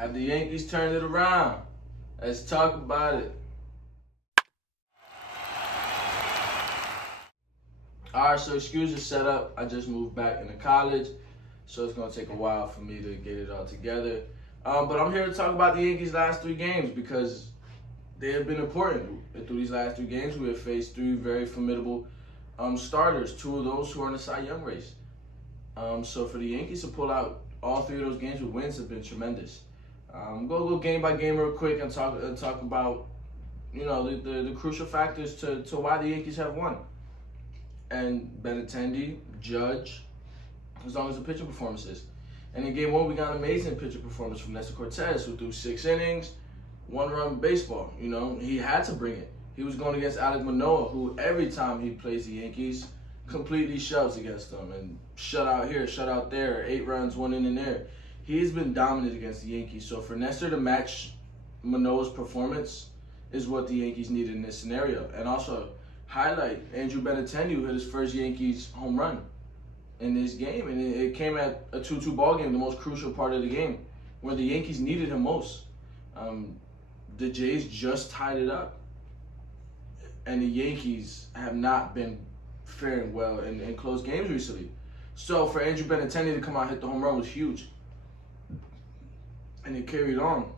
Have the Yankees turned it around? Let's talk about it. All right, so excuse the setup. I just moved back into college, so it's going to take a while for me to get it all together. But I'm here to talk about the Yankees' last 3 games because they have been important. Through these last 3 games, we have faced 3 very formidable starters, 2 of those who are in the Cy Young race. So for the Yankees to pull out all 3 of those games with wins have been tremendous. I'm going to go game by game real quick and talk about, the crucial factors to why the Yankees have won. And Benintendi, Judge, as long as the pitching performances. And in game 1, we got an amazing pitching performance from Nestor Cortez, who threw 6 innings, 1 run baseball. He had to bring it. He was going against Alek Manoah, who every time he plays the Yankees, completely shoves against them. And shut out here, shut out there, 8 runs, 1 inning there. He's been dominant against the Yankees. So for Nestor to match Manoah's performance is what the Yankees needed in this scenario. And also highlight Andrew Benintendi, who hit his first Yankees home run in this game. And it came at a 2-2 ball game, the most crucial part of the game, where the Yankees needed him most. The Jays just tied it up. And the Yankees have not been faring well in close games recently. So for Andrew Benintendi to come out and hit the home run was huge. And it carried on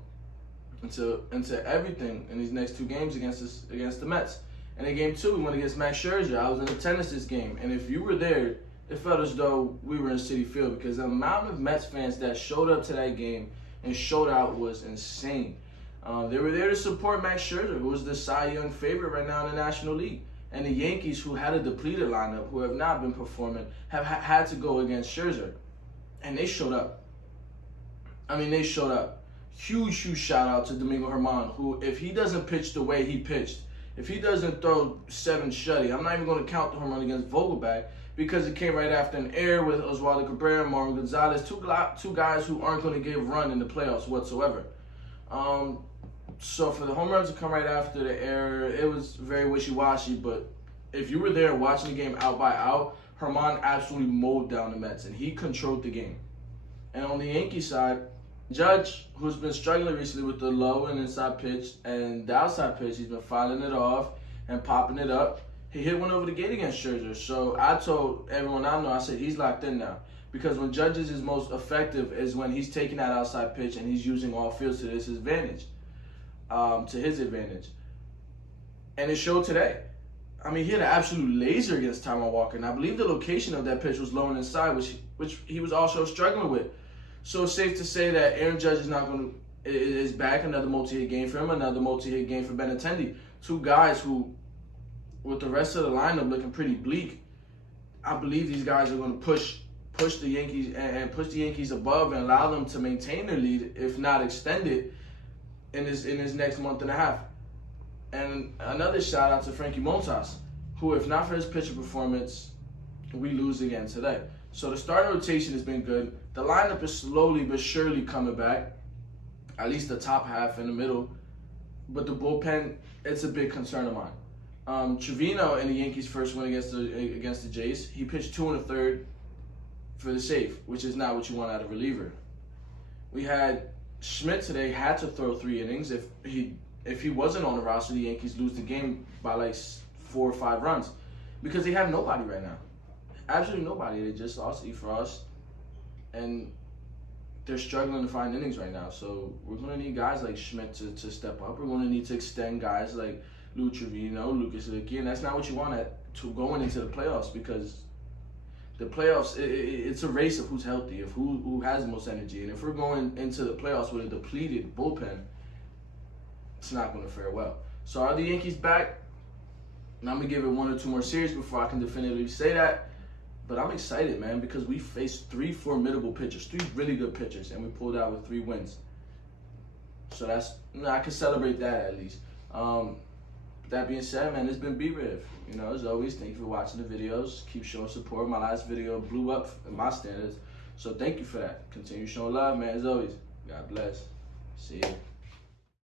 into everything in these next 2 games against the Mets. And in game 2, we went against Max Scherzer. I was in attendance this game. And if you were there, it felt as though we were in Citi Field because the amount of Mets fans that showed up to that game and showed out was insane. They were there to support Max Scherzer, who was the Cy Young favorite right now in the National League. And the Yankees, who had a depleted lineup, who have not been performing, have had to go against Scherzer. And they showed up. They showed up. Huge shout out to Domingo Germán, who, if he doesn't pitch the way he pitched, if he doesn't throw 7 shutty, I'm not even going to count the home run against Vogelbach because it came right after an error with Oswaldo Cabrera and Marwin Gonzalez, two guys who aren't going to give run in the playoffs whatsoever. So for the home run to come right after the error, it was very wishy-washy, but if you were there watching the game out by out, Germán absolutely mowed down the Mets, and he controlled the game. And on the Yankee side, Judge, who's been struggling recently with the low and inside pitch and the outside pitch, he's been fouling it off and popping it up. He hit one over the gate against Scherzer. So I told everyone I know, I said he's locked in now. Because when Judge is his most effective is when he's taking that outside pitch and he's using all fields to his advantage. And it showed today. He hit an absolute laser against Taijuan Walker. And I believe the location of that pitch was low and inside, which he was also struggling with. So it's safe to say that Aaron Judge is back. Another multi-hit game for him. Another multi-hit game for Benintendi. 2 guys who, with the rest of the lineup looking pretty bleak, I believe these guys are going to push the Yankees and push the Yankees above and allow them to maintain their lead, if not extend it, in this next month and a half. And another shout out to Frankie Montas, who, if not for his pitcher performance, we lose again today. So the starting rotation has been good. The lineup is slowly but surely coming back, at least the top half and the middle. But the bullpen, it's a big concern of mine. Trevino in the Yankees' first win against the Jays, he pitched 2 1/3 for the save, which is not what you want out of a reliever. We had Schmidt today had to throw 3 innings. If he wasn't on the roster, the Yankees lose the game by like 4 or 5 runs because they have nobody right now. Absolutely nobody. They just lost Efros, and they're struggling to find innings right now. So we're going to need guys like Schmidt to step up. We're going to need to extend guys like Lou Trevino, Lucas Licky, and that's not what you want to going into the playoffs because the playoffs, it's a race of who's healthy, of who has the most energy. And if we're going into the playoffs with a depleted bullpen, it's not going to fare well. So are the Yankees back? And I'm going to give it 1 or 2 more series before I can definitively say that. But I'm excited, man, because we faced 3 formidable pitchers, 3 really good pitchers, and we pulled out with 3 wins. So I can celebrate that at least. That being said, man, it's been B-Riv. As always, thank you for watching the videos. Keep showing support. My last video blew up in my standards. So thank you for that. Continue showing love, man, as always. God bless. See you.